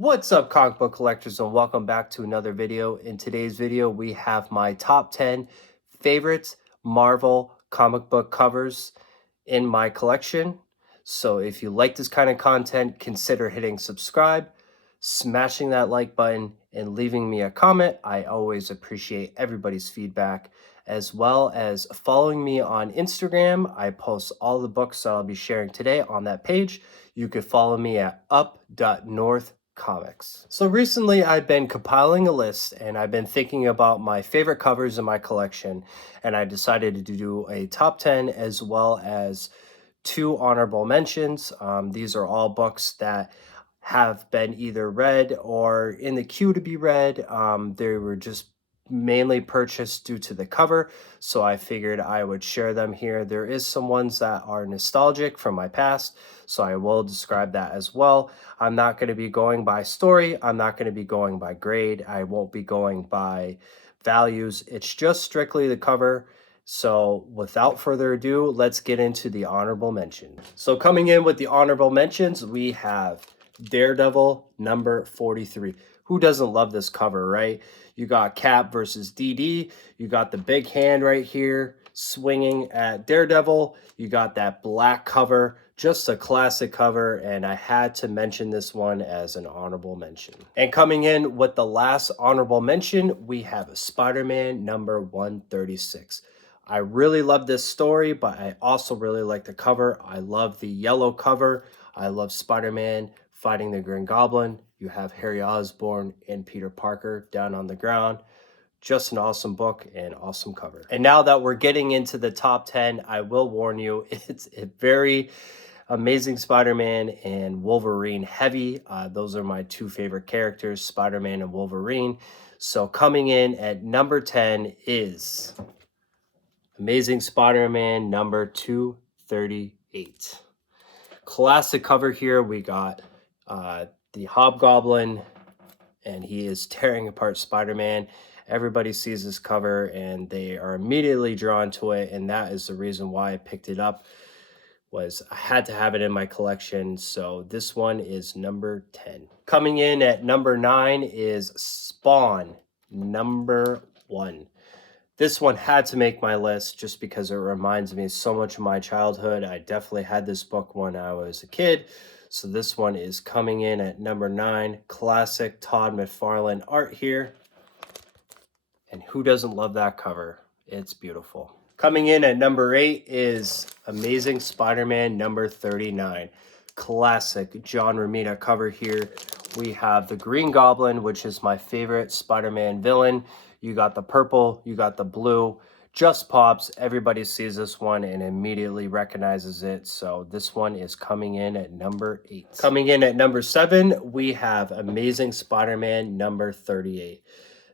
What's up, comic book collectors, and welcome back to another video. In today's video, we have my top 10 favorite Marvel comic book covers in my collection. So if you like this kind of content, consider hitting subscribe, smashing that like button, and leaving me a comment. I always appreciate everybody's feedback, as well as following me on Instagram. I post all the books that I'll be sharing today on that page. You could follow me at up.northcomics. So recently I've been compiling a list and I've been thinking about my favorite covers in my collection, and I decided to do a top 10 as well as two honorable mentions. These are all books that have been either read or in the queue to be read. They were just mainly purchased due to the cover, so I figured I would share them here. There is some ones that are nostalgic from my past, so I will describe that as well. I'm not going to be going by story. I'm not going to be going by grade. I won't be going by values. It's just strictly the cover. So without further ado, let's get into the honorable mention. So coming in with the honorable mentions, we have Daredevil number 43. Who doesn't love this cover, right? You got Cap versus DD. You got the big hand right here swinging at Daredevil. You got that black cover, just a classic cover, and I had to mention this one as an honorable mention. And coming in with the last honorable mention, we have Spider-Man number 136. I really love this story, but I also really like the cover. I love the yellow cover. I love Spider-Man fighting the Green Goblin. You have Harry Osborn and Peter Parker down on the ground. Just an awesome book and awesome cover. And now that we're getting into the top 10, I will warn you, it's a very Amazing Spider-Man and Wolverine heavy. Those are my two favorite characters, Spider-Man and Wolverine. So coming in at number 10 is Amazing Spider-Man number 238. Classic cover here. We got the Hobgoblin, and he is tearing apart Spider-Man. Everybody sees this cover and they are immediately drawn to it, and that is the reason why I picked it up. Was I had to have it in my collection. So this one is number 10. Coming in at number 9 is Spawn number 1. This one had to make my list just because it reminds me so much of my childhood. I definitely had this book when I was a kid. So this one is coming in at number 9. Classic Todd McFarlane art here. And who doesn't love that cover? It's beautiful. Coming in at number 8 is Amazing Spider-Man number 39. Classic John Romita cover here. We have the Green Goblin, which is my favorite Spider-Man villain. You got the purple, you got the blue. Just pops. Everybody sees this one and immediately recognizes it. So this one is coming in at number 8. Coming in at number 7, we have Amazing Spider-Man number 38.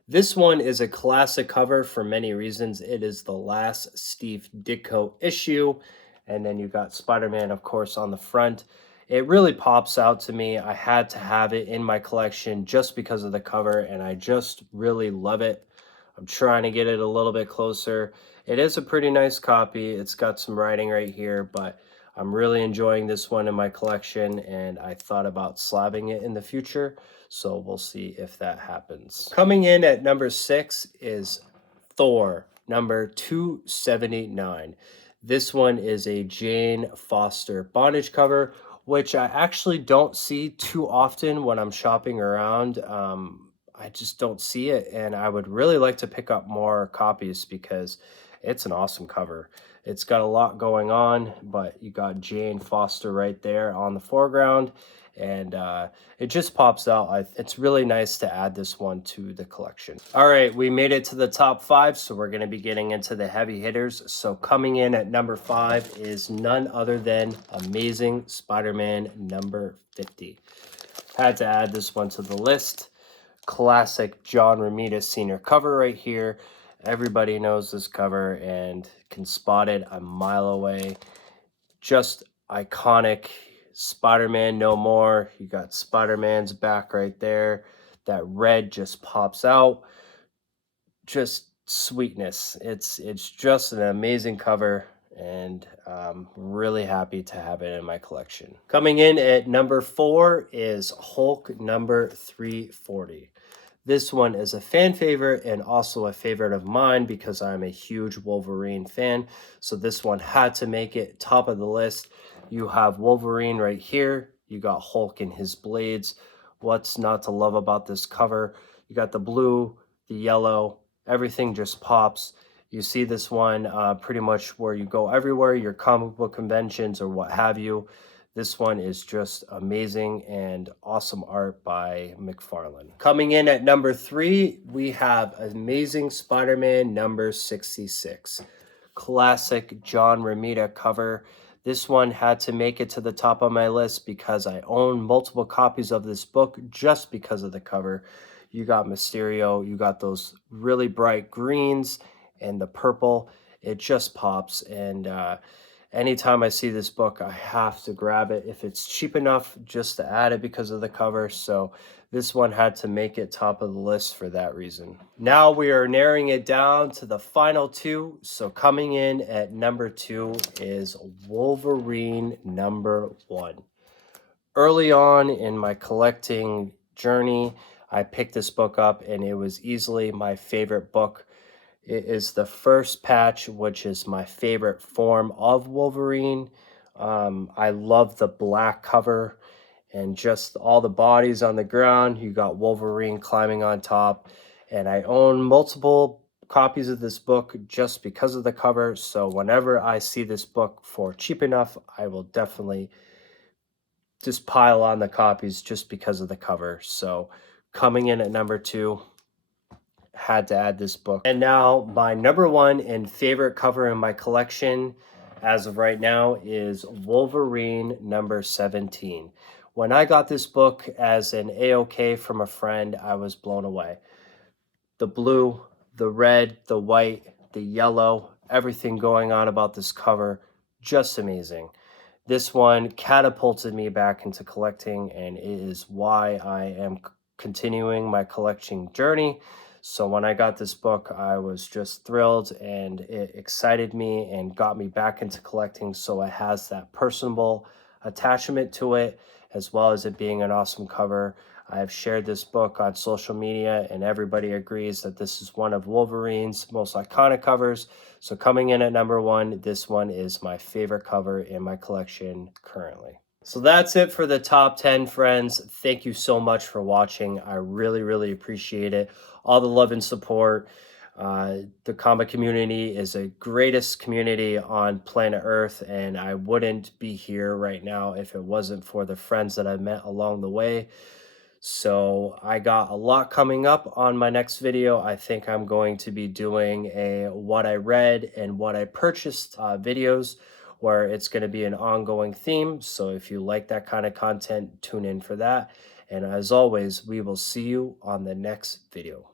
This one is a classic cover for many reasons. It is the last Steve Ditko issue. And then you got Spider-Man, of course, on the front. It really pops out to me. I had to have it in my collection just because of the cover, and I just really love it. I'm trying to get it a little bit closer. It is a pretty nice copy. It's got some writing right here, but I'm really enjoying this one in my collection, and I thought about slabbing it in the future. So we'll see if that happens. Coming in at number 6 is Thor, number 279. This one is a Jane Foster bondage cover, which I actually don't see too often when I'm shopping around. I just don't see it, and I would really like to pick up more copies because it's an awesome cover. It's got a lot going on, but you got Jane Foster right there on the foreground, and it just pops out. It's really nice to add this one to the collection. All right, we made it to the top 5, so we're going to be getting into the heavy hitters. So coming in at number 5 is none other than Amazing Spider-Man number 50. Had to add this one to the list. Classic John Romita Sr. cover right here. Everybody knows this cover and can spot it a mile away. Just iconic. Spider-Man no more. You got Spider-Man's back right there. That red just pops out. Just sweetness. It's just an amazing cover, and I'm really happy to have it in my collection. Coming in at number 4 is Hulk number 340. This one is a fan favorite and also a favorite of mine because I'm a huge Wolverine fan. So this one had to make it top of the list. You have Wolverine right here. You got Hulk and his blades. What's not to love about this cover? You got the blue, the yellow, everything just pops. You see this one pretty much where you go everywhere, your comic book conventions or what have you. This one is just amazing and awesome art by McFarlane. Coming in at number 3, we have Amazing Spider-Man number 66. Classic John Romita cover. This one had to make it to the top of my list because I own multiple copies of this book just because of the cover. You got Mysterio, you got those really bright greens and the purple. It just pops, and anytime I see this book, I have to grab it if it's cheap enough just to add it because of the cover. So this one had to make it top of the list for that reason. Now we are narrowing it down to the final 2. So coming in at number 2 is Wolverine number 1. Early on in my collecting journey, I picked this book up and it was easily my favorite book. It is the first patch, which is my favorite form of Wolverine. I love the black cover and just all the bodies on the ground. You got Wolverine climbing on top. And I own multiple copies of this book just because of the cover. So whenever I see this book for cheap enough, I will definitely just pile on the copies just because of the cover. So coming in at number 2, had to add this book. And now my number 1 and favorite cover in my collection as of right now is Wolverine number 17. When I got this book as an AOK from a friend, I was blown away. The blue, the red, the white, the yellow, everything going on about this cover, just amazing. This one catapulted me back into collecting, and it is why I am continuing my collection journey. So when I got this book, I was just thrilled, and it excited me and got me back into collecting. So it has that personable attachment to it, as well as it being an awesome cover. I have shared this book on social media, and everybody agrees that this is one of Wolverine's most iconic covers. So coming in at number 1, this one is my favorite cover in my collection currently. So that's it for the top 10, friends. Thank you so much for watching. I really, really appreciate it. All the love and support. The comic community is the greatest community on planet Earth, and I wouldn't be here right now if it wasn't for the friends that I've met along the way. So I got a lot coming up on my next video. I think I'm going to be doing a what I read and what I purchased videos, where it's going to be an ongoing theme. So if you like that kind of content, tune in for that. And as always, we will see you on the next video.